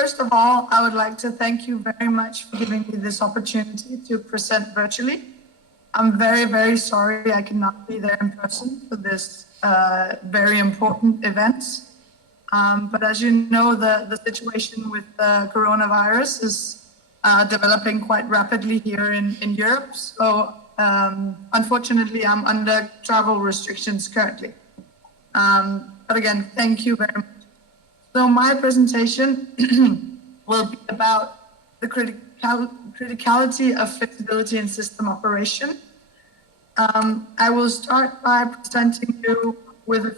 first of all, I would like to thank you very much for giving me this opportunity to present virtually. I'm very, very sorry I cannot be there in person for this very important event. But as you know, the situation with the coronavirus is developing quite rapidly here in Europe. So unfortunately, I'm under travel restrictions currently. But again, thank you very much. So my presentation will be about the criticality of flexibility in system operation. I will start by presenting you with a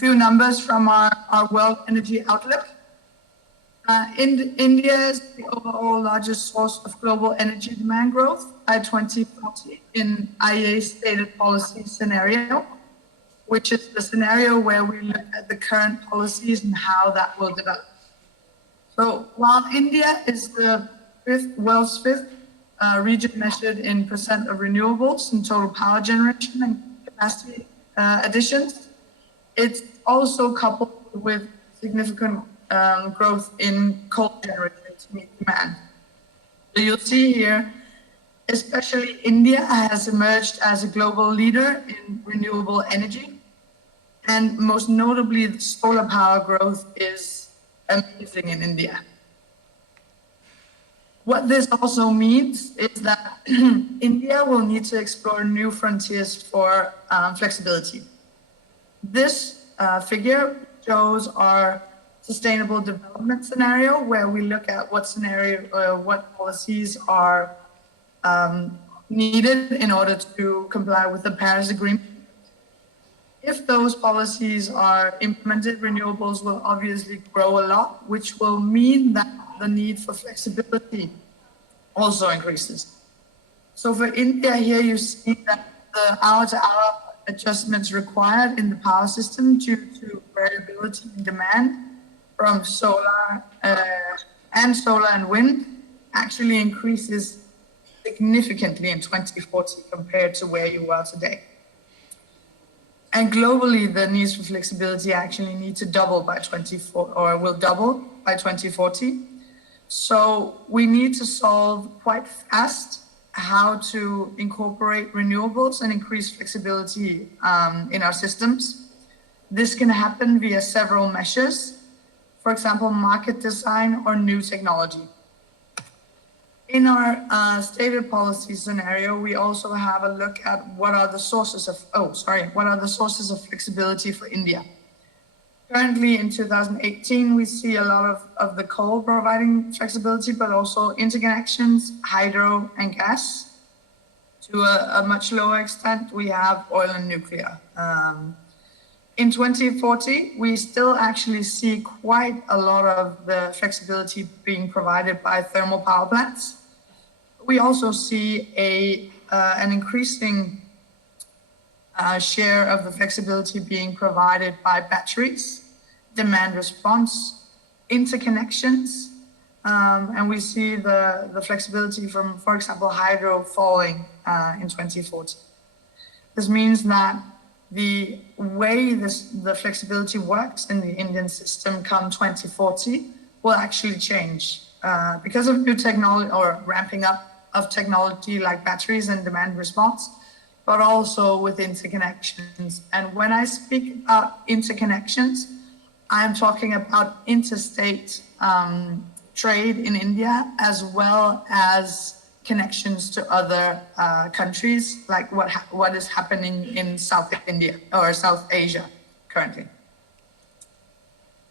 few numbers from our World Energy Outlook. India is the overall largest source of global energy demand growth by 2040 in IEA stated policy scenario, which is the scenario where we look at the current policies and how that will develop. So while India is the world's fifth region measured in percent of renewables and total power generation and capacity additions, it's also coupled with significant growth in coal generation to meet demand. So you'll see here, especially India has emerged as a global leader in renewable energy. And most notably, the solar power growth is amazing in India. What this also means is that India will need to explore new frontiers for flexibility. This figure shows our sustainable development scenario, where we look at what policies are needed in order to comply with the Paris Agreement. If those policies are implemented, renewables will obviously grow a lot, which will mean that the need for flexibility also increases. So for India here, you see that the hour-to-hour adjustments required in the power system due to variability in demand from solar and wind actually increases significantly in 2040 compared to where you are today. And globally, the needs for flexibility actually need to double by 2040, or will double by 2040. So we need to solve quite fast how to incorporate renewables and increase flexibility in our systems. This can happen via several measures, for example, market design or new technology. In our stated policy scenario, we also have a look at what are the sources of flexibility for India. Currently in 2018, we see a lot of the coal providing flexibility, but also interconnections, hydro and gas. To a much lower extent, we have oil and nuclear. In 2040, we still actually see quite a lot of the flexibility being provided by thermal power plants. We also see an increasing share of the flexibility being provided by batteries, demand response, interconnections, and we see the flexibility from, for example, hydro falling in 2040. This means that the way the flexibility works in the Indian system come 2040 will actually change because of new technology or ramping up of technology like batteries and demand response, but also with interconnections. And when I speak about interconnections, I'm talking about interstate trade in India, as well as connections to other countries, like what is happening in South India or South Asia currently.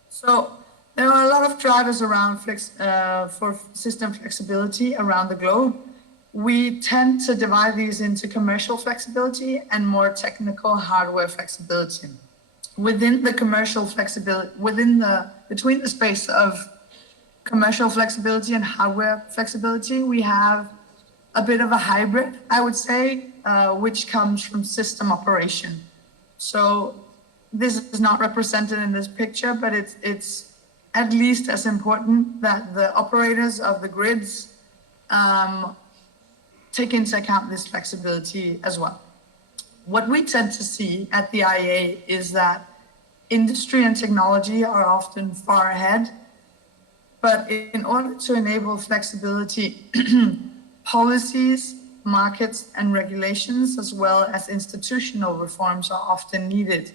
So there are a lot of drivers around for system flexibility around the globe. We tend to divide these into commercial flexibility and more technical hardware flexibility. Within the commercial flexibility, between the space of commercial flexibility and hardware flexibility, we have a bit of a hybrid, I would say, which comes from system operation. So this is not represented in this picture, but it's at least as important that the operators of the grids take into account this flexibility as well. What we tend to see at the IEA is that industry and technology are often far ahead, but in order to enable flexibility, policies, markets, and regulations, as well as institutional reforms, are often needed.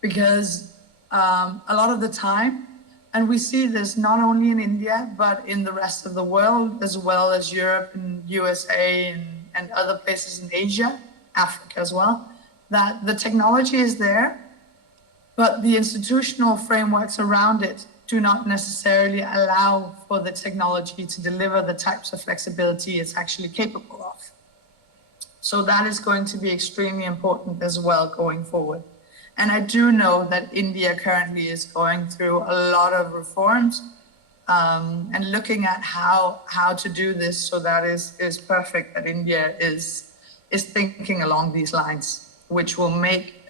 Because a lot of the time, and we see this not only in India, but in the rest of the world, as well as Europe and USA and other places in Asia, Africa as well, that the technology is there, but the institutional frameworks around it do not necessarily allow for the technology to deliver the types of flexibility it's actually capable of. So that is going to be extremely important as well going forward. And I do know that India currently is going through a lot of reforms and looking at how to do this. So that is perfect that India is thinking along these lines, which will make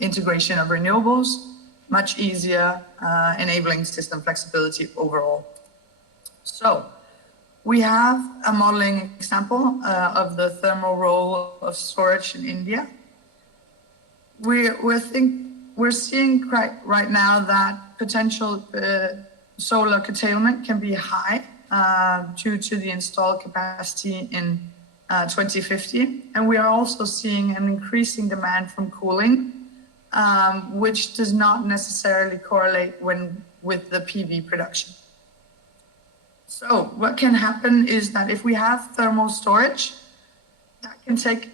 integration of renewables much easier, enabling system flexibility overall. So we have a modeling example of the thermal role of storage in India. We're seeing right now that potential solar curtailment can be high due to the installed capacity in 2050. And we are also seeing an increasing demand from cooling, which does not necessarily correlate with the PV production. So what can happen is that if we have thermal storage, that can take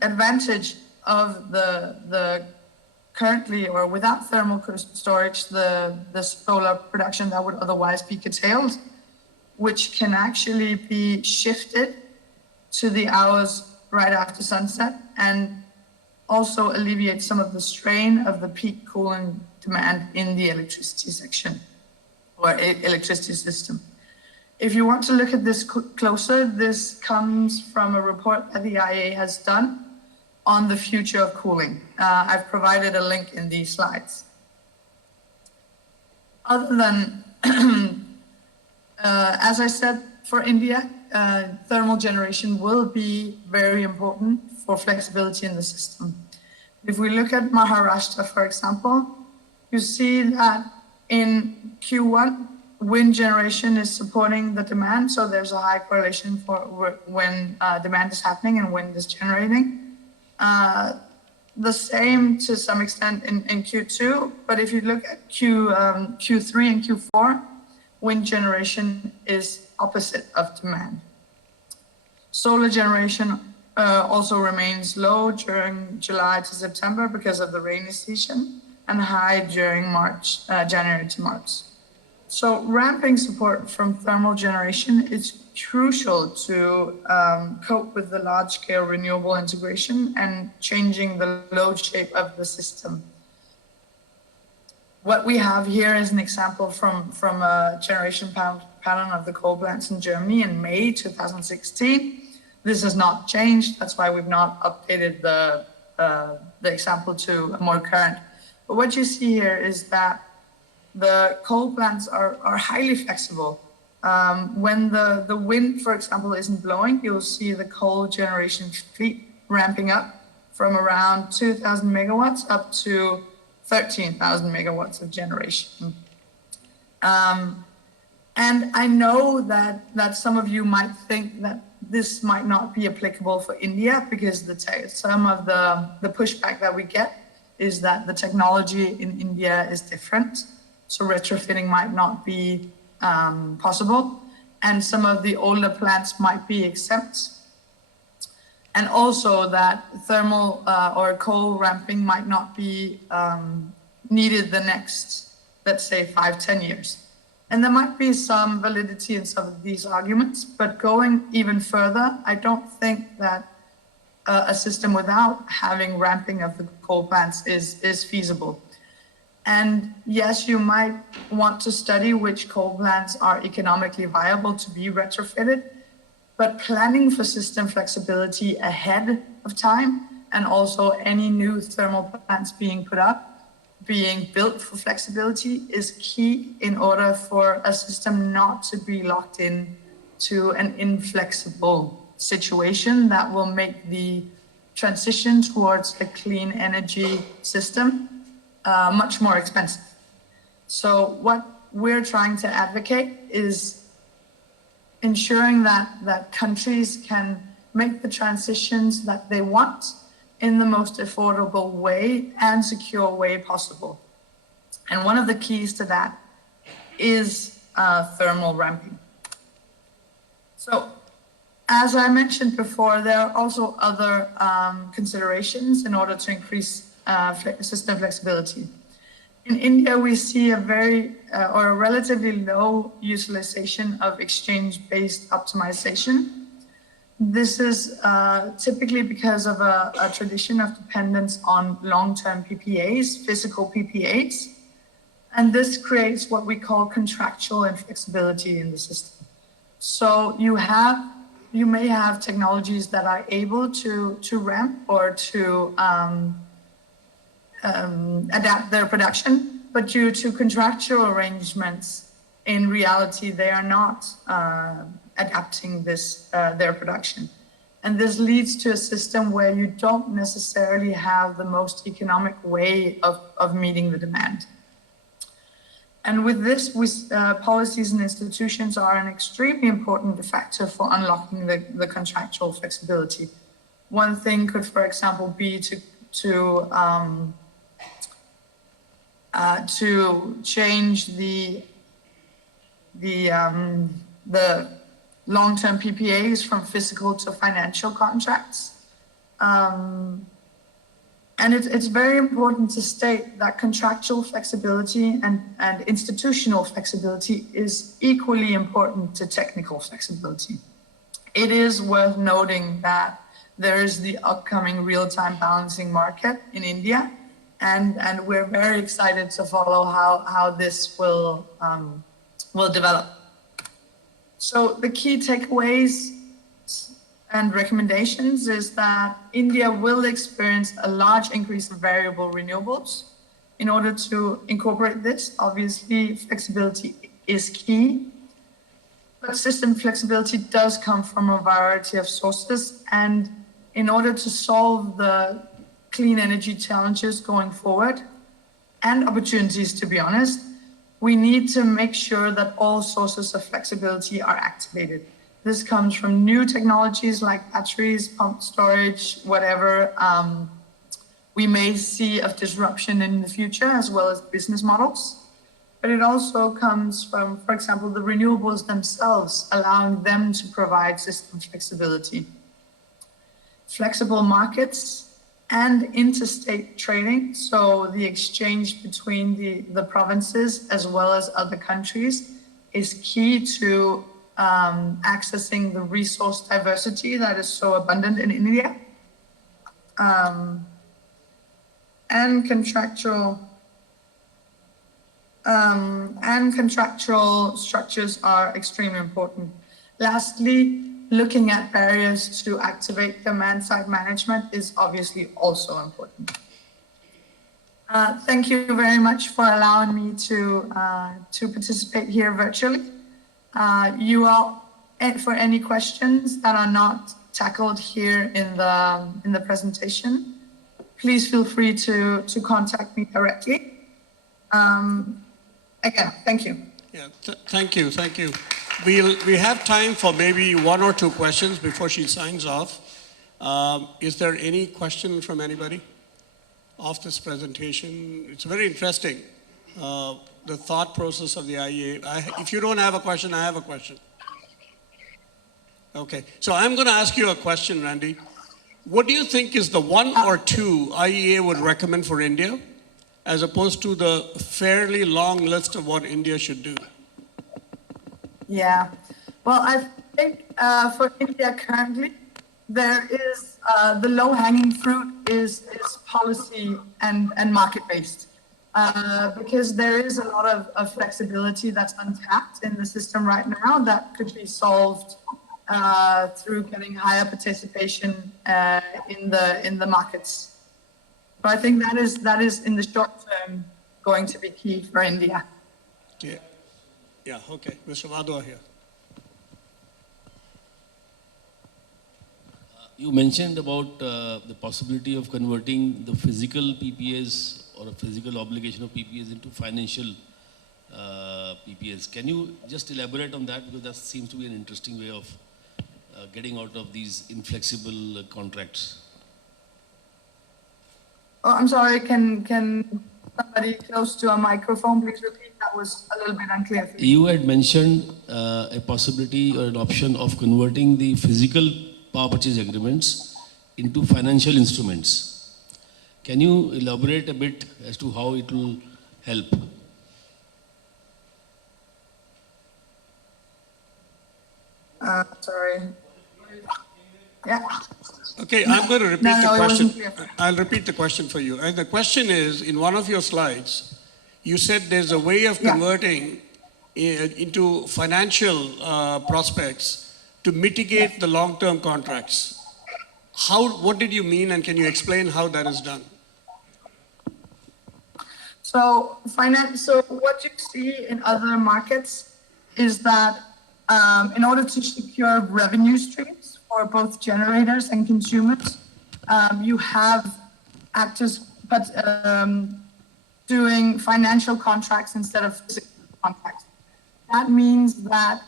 advantage of the currently, or without thermal storage, the solar production that would otherwise be curtailed, which can actually be shifted to the hours right after sunset and also alleviate some of the strain of the peak cooling demand in the electricity section or electricity system. If you want to look at this closer, this comes from a report that the IEA has done on the future of cooling. I've provided a link in these slides. Other than, as I said, for India, thermal generation will be very important for flexibility in the system. If we look at Maharashtra, for example, you see that in Q1, wind generation is supporting the demand. So there's a high correlation for when demand is happening and wind is generating. The same to some extent in Q2, but if you look at Q3 and Q4, wind generation is opposite of demand. Solar generation also remains low during July to September because of the rainy season and high during January to March. So ramping support from thermal generation is crucial to cope with the large-scale renewable integration and changing the load shape of the system. What we have here is an example from a generation pattern of the coal plants in Germany in May 2016. This has not changed. That's why we've not updated the example to a more current. But what you see here is that the coal plants are highly flexible. When the wind, for example, isn't blowing, you'll see the coal generation fleet ramping up from around 2,000 megawatts up to 13,000 megawatts of generation. And I know that some of you might think that this might not be applicable for India because some of the pushback that we get is that the technology in India is different. So retrofitting might not be possible, and some of the older plants might be exempt. And also that thermal or coal ramping might not be needed the next, let's say, 5-10 years. And there might be some validity in some of these arguments, but going even further, I don't think that a system without having ramping of the coal plants is feasible. And yes, you might want to study which coal plants are economically viable to be retrofitted, but planning for system flexibility ahead of time, and also any new thermal plants being put up, being built for flexibility, is key in order for a system not to be locked in to an inflexible situation that will make the transition towards a clean energy system much more expensive. So what we're trying to advocate is ensuring that countries can make the transitions that they want in the most affordable way and secure way possible. And one of the keys to that is thermal ramping. So, as I mentioned before, there are also other considerations in order to increase system flexibility. In India, we see a a relatively low utilization of exchange-based optimization. This is typically because of a tradition of dependence on long-term PPAs, physical PPAs, and this creates what we call contractual inflexibility in the system. So you may have technologies that are able to ramp or to adapt their production, but due to contractual arrangements, in reality, they are not adapting their production. And this leads to a system where you don't necessarily have the most economic way of meeting the demand. And with this, policies and institutions are an extremely important factor for unlocking the contractual flexibility. One thing could, for example, be to change the long-term PPAs from physical to financial contracts. And it's very important to state that contractual flexibility and institutional flexibility is equally important to technical flexibility. It is worth noting that there is the upcoming real-time balancing market in India, and we're very excited to follow how this will develop. So the key takeaways and recommendations is that India will experience a large increase of variable renewables. In order to incorporate this, obviously flexibility is key, but system flexibility does come from a variety of sources, and in order to solve the clean energy challenges going forward, and opportunities, to be honest, we need to make sure that all sources of flexibility are activated. This comes from new technologies like batteries, pumped storage, whatever we may see of disruption in the future, as well as business models. But it also comes from, for example, the renewables themselves, allowing them to provide system flexibility. Flexible markets and interstate trading, so the exchange between the provinces as well as other countries, is key to accessing the resource diversity that is so abundant in India. And contractual structures are extremely important. Lastly, looking at barriers to activate demand-side management is obviously also important. Thank you very much for allowing me to participate here virtually. You all, for any questions that are not tackled here in the presentation, please feel free to contact me directly. Again, thank you. Yeah, thank you. We have time for maybe one or two questions before she signs off. Is there any question from anybody of this presentation? It's very interesting, the thought process of the IEA. If you don't have a question, I have a question. Okay, so I'm going to ask you a question, Randi. What do you think is the one or two IEA would recommend for India, as opposed to the fairly long list of what India should do? Yeah, well, I think for India currently, there is the low-hanging fruit is policy and market-based, because there is a lot of flexibility that's untapped in the system right now that could be solved through getting higher participation in the markets. So I think that is in the short term going to be key for India. Yeah. Yeah, okay. Mr. Vadua here. You mentioned about the possibility of converting the physical PPAs or a physical obligation of PPAs into financial PPAs. Can you just elaborate on that? Because that seems to be an interesting way of getting out of these inflexible contracts. Oh, I'm sorry, can somebody close to a microphone please repeat? That was a little bit unclear for me. You had mentioned a possibility or an option of converting the physical power purchase agreements into financial instruments. Can you elaborate a bit as to how it will help? Sorry. Yeah. Okay, I'm going to repeat No, the it question. wasn't clear. I'll repeat the question for you. And the question is, in one of your slides, you said there's a way of converting into financial prospects to mitigate the long-term contracts. What did you mean, and can you explain how that is done? So what you see in other markets is that in order to secure revenue streams for both generators and consumers, you have actors doing financial contracts instead of physical contracts. That means that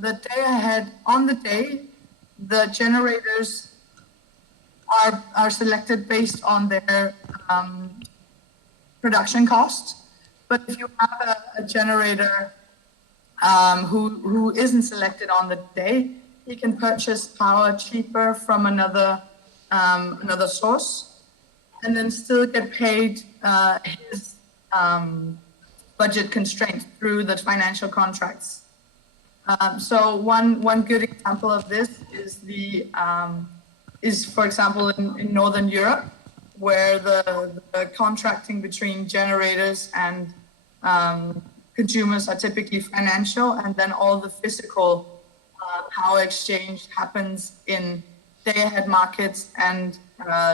the day ahead, on the day, the generators are selected based on their production cost. But if you have a generator who isn't selected on the day, he can purchase power cheaper from another source, and then still get paid his budget constraint through the financial contracts. So one good example of this is for example in Northern Europe, where the contracting between generators and consumers are typically financial, and then all the physical power exchange happens in day-ahead markets and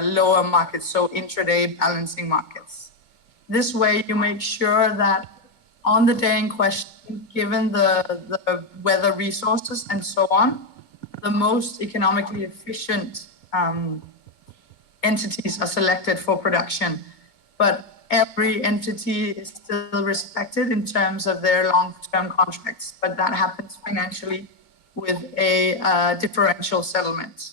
lower markets, so intraday balancing markets. This way you make sure that on the day in question, given the weather resources and so on, the most economically efficient entities are selected for production. But every entity is still respected in terms of their long-term contracts, but that happens financially with a differential settlement.